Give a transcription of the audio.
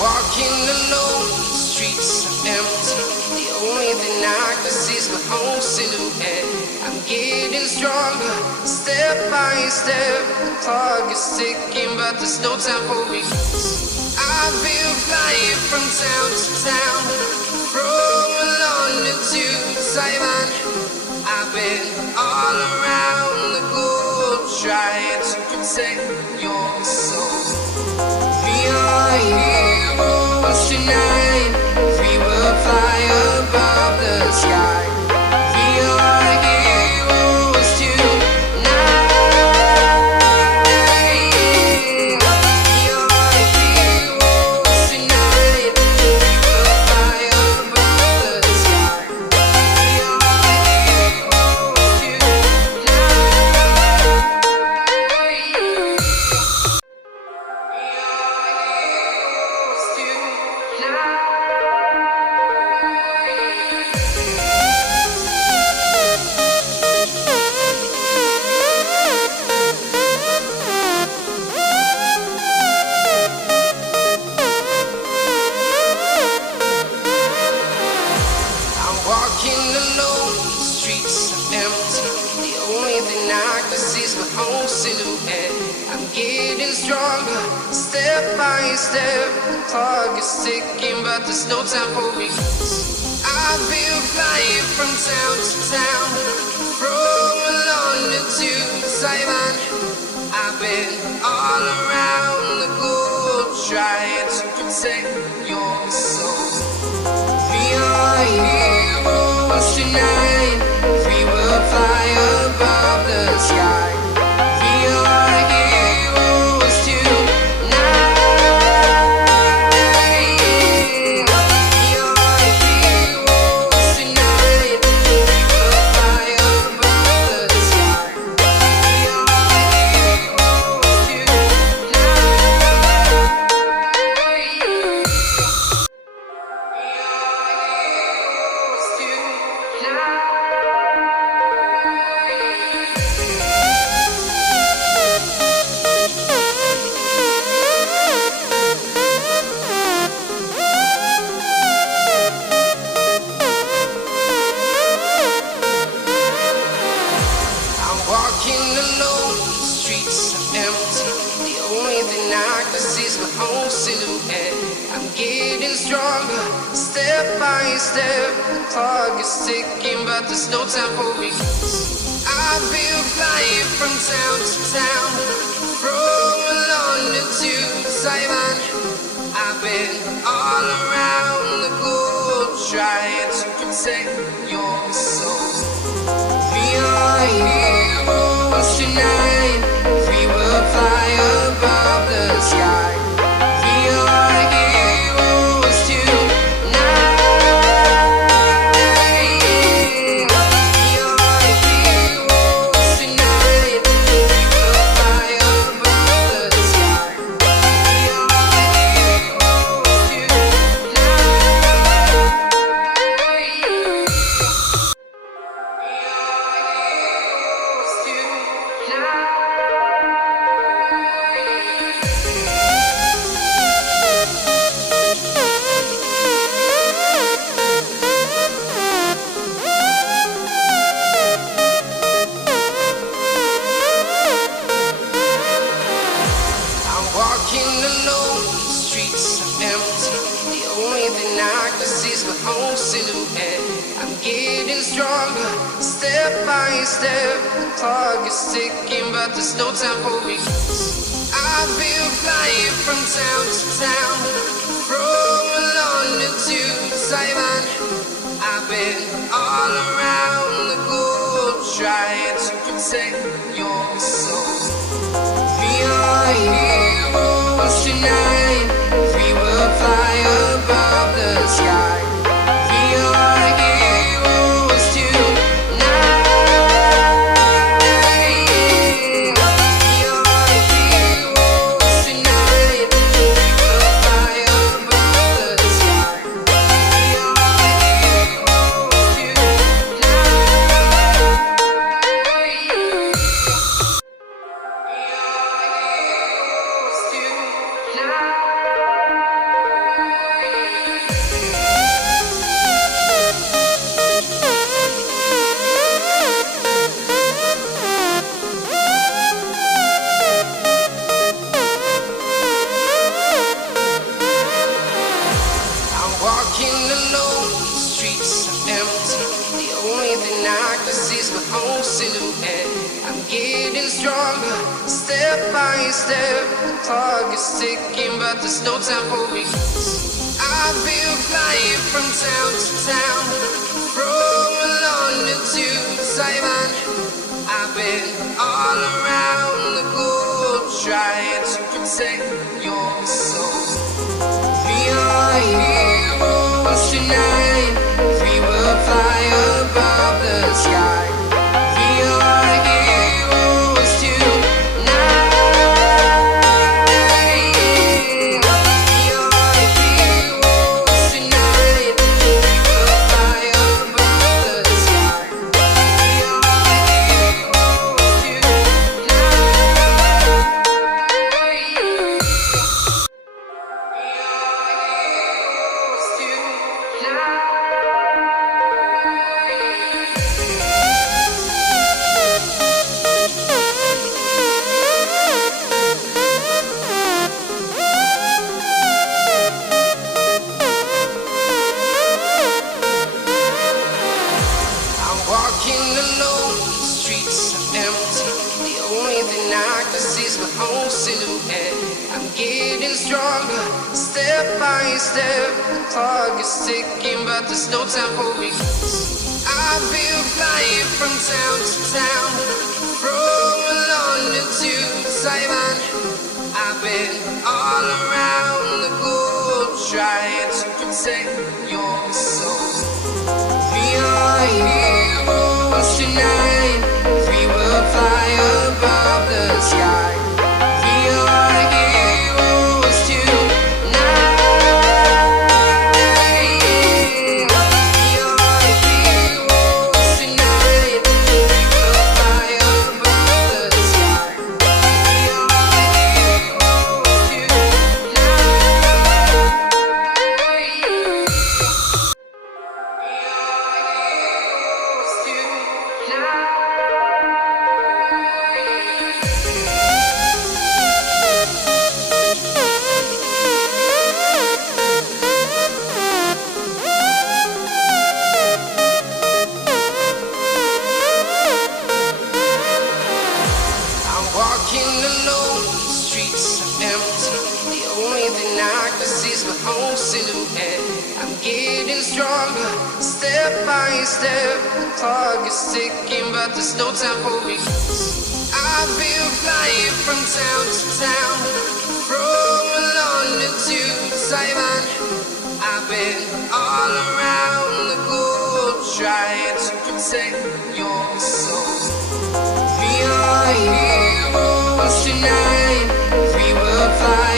Walking alone, the streets are empty. The only thing I can see is my own silhouette. I'm getting stronger, step by step. The clock is ticking, but there's no time for me. I've been flying from town to town, from London to Taiwan. I've been all around the globe, trying to protect your soul. We are heroes tonight. We will fly above the sky. We are heroes tonight. We are heroes tonight. We will fly above the sky. We are heroes walking alone, the streets are empty. The only thing I can see is my own silhouette. I'm getting stronger, step by step. The clock is ticking, but there's no time for me. I've been flying from town to town, from London to Taiwan. I've been all around the globe, trying to protect your soul. We are heroes tonight. We will fly above the sky. We are heroes tonight. We are heroes tonight. We will fly above the sky. We are heroes walking alone, the streets are empty. The only thing I can see is my own silhouette. I'm getting stronger, step by step. The clock is ticking, but there's no time for me. I've been flying from town to town, from London to Taiwan. I've been all around the globe, trying to protect your soul. We are heroes tonight. We will fly above the sky. We are heroes tonight. We are heroes tonight. We will fly above the sky. We are heroes walking alone, the streets are empty. The only thing I can see is my own silhouette. I'm getting stronger, step by step. The clock is ticking, but there's no time for me. I've been flying from town to town, from London to Taiwan. I've been all around the globe, trying to protect your soul. We are heroes tonight. We will fly above the sky. We are heroes tonight. We are heroes stronger, step by step. The clock is ticking, but there's no time for me. I've been flying from town to town, from London to Taiwan. I've been all around the globe trying to protect your soul. We are heroes tonight. We will fly above the sky. We are heroes tonight. We are heroes tonight. We will fly above the sky. We are heroes tonight. I'm walking alone, the streets are empty. The only thing I can see is my own silhouette. I'm getting stronger, step by step. The clock is ticking, but there's no time for me. I've been flying from town to town, from London to Taiwan. I've been all around the globe trying to protect your soul. We are heroes tonight. We will fly above the sky. We are heroes tonight. We are heroes tonight. We will fly above the sky. We are heroes I'm walking alone, the streets are empty. The only thing I can see is my own silhouette. I'm getting stronger, step by step. The clock is ticking, but there's no time for me. I've been flying from town to town, from London to Taiwan. I've been all around the globe trying to protect your soul. We are heroes tonight. We will fly